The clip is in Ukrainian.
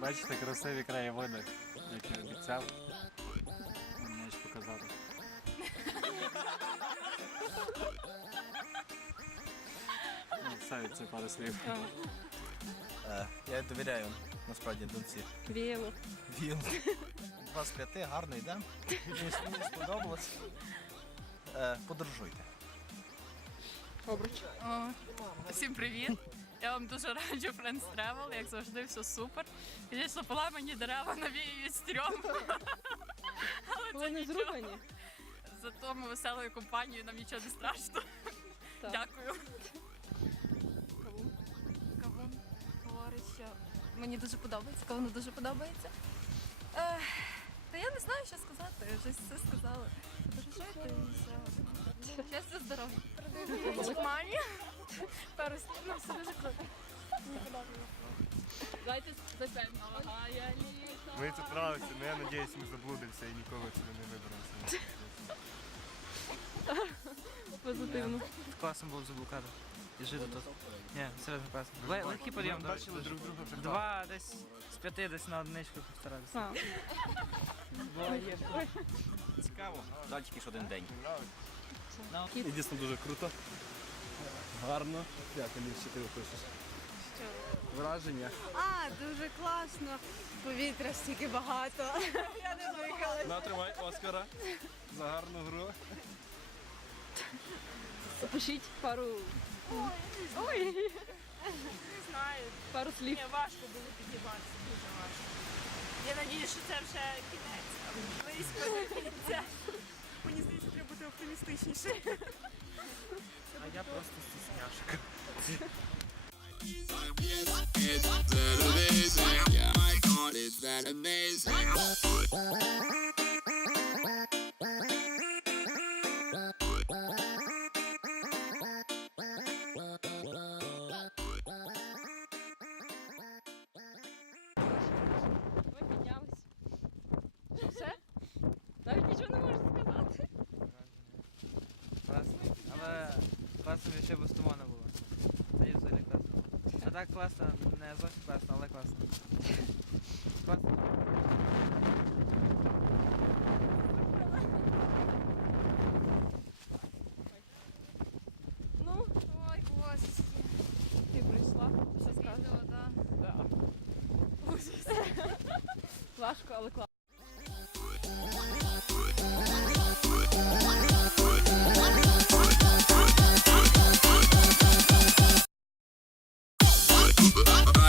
Бачите, красиві краєвиди, які обіцяв. Можеш показати. Ну, це пару слів. Е, Я довіряю насправді доньці. Віяло. Він 25, гарно йде. Мені, мені сподобалось. Е, Подорожуйте. Обруч. Всім привіт! Я вам дуже раджу Friends Travel, як завжди, все супер. Звісно, поламані дерева навіюють стрьом. Але це Вони нічого. зрубані. Зато ми веселою компанією, нам нічого не страшно. Так. Дякую. Кавун говорить, що мені дуже подобається, кавуну дуже подобається. Ех, та я не знаю, що сказати, вже все сказали. Подорожуйте і все. Щастя, здоров'я. Мамі. Пару слів, ну все дуже круто. Мені подобається. Ага, я літа. Мені тут подобається, але я сподіваюся, ми заблудимося і ніколи сюди не виберемося. Позитивно. Класно було заблукати. І жити тут. Ні, серйозно класно. Ле- Легкий підйом. Ми до речі, бачили друг друга вже Два десь з п'яти десь на одиничку є. Цікаво. Далі тільки ж один день. І дійсно дуже круто. Гарно. Як Аліс, що ти опишеш? Враження. А, дуже класно. Повітря стільки багато. Я не дихала. Натримай Оскара за гарну гру. Опишіть пару. Ой. Не знаю, Пару слів. мені важко було підніматися, дуже важко. Я надіюсь, що це вже кінець. Близько до кінця. Оптимістичніше. А я просто стісняшка. Ви класно ще було. Тоді взагалі класно. А так класно, не зовсім класно, але класно. Класно. Ну, Ой, кості. ти прийшла. Що скажеш? Відео, да. Да. Важко, але класно. Bye.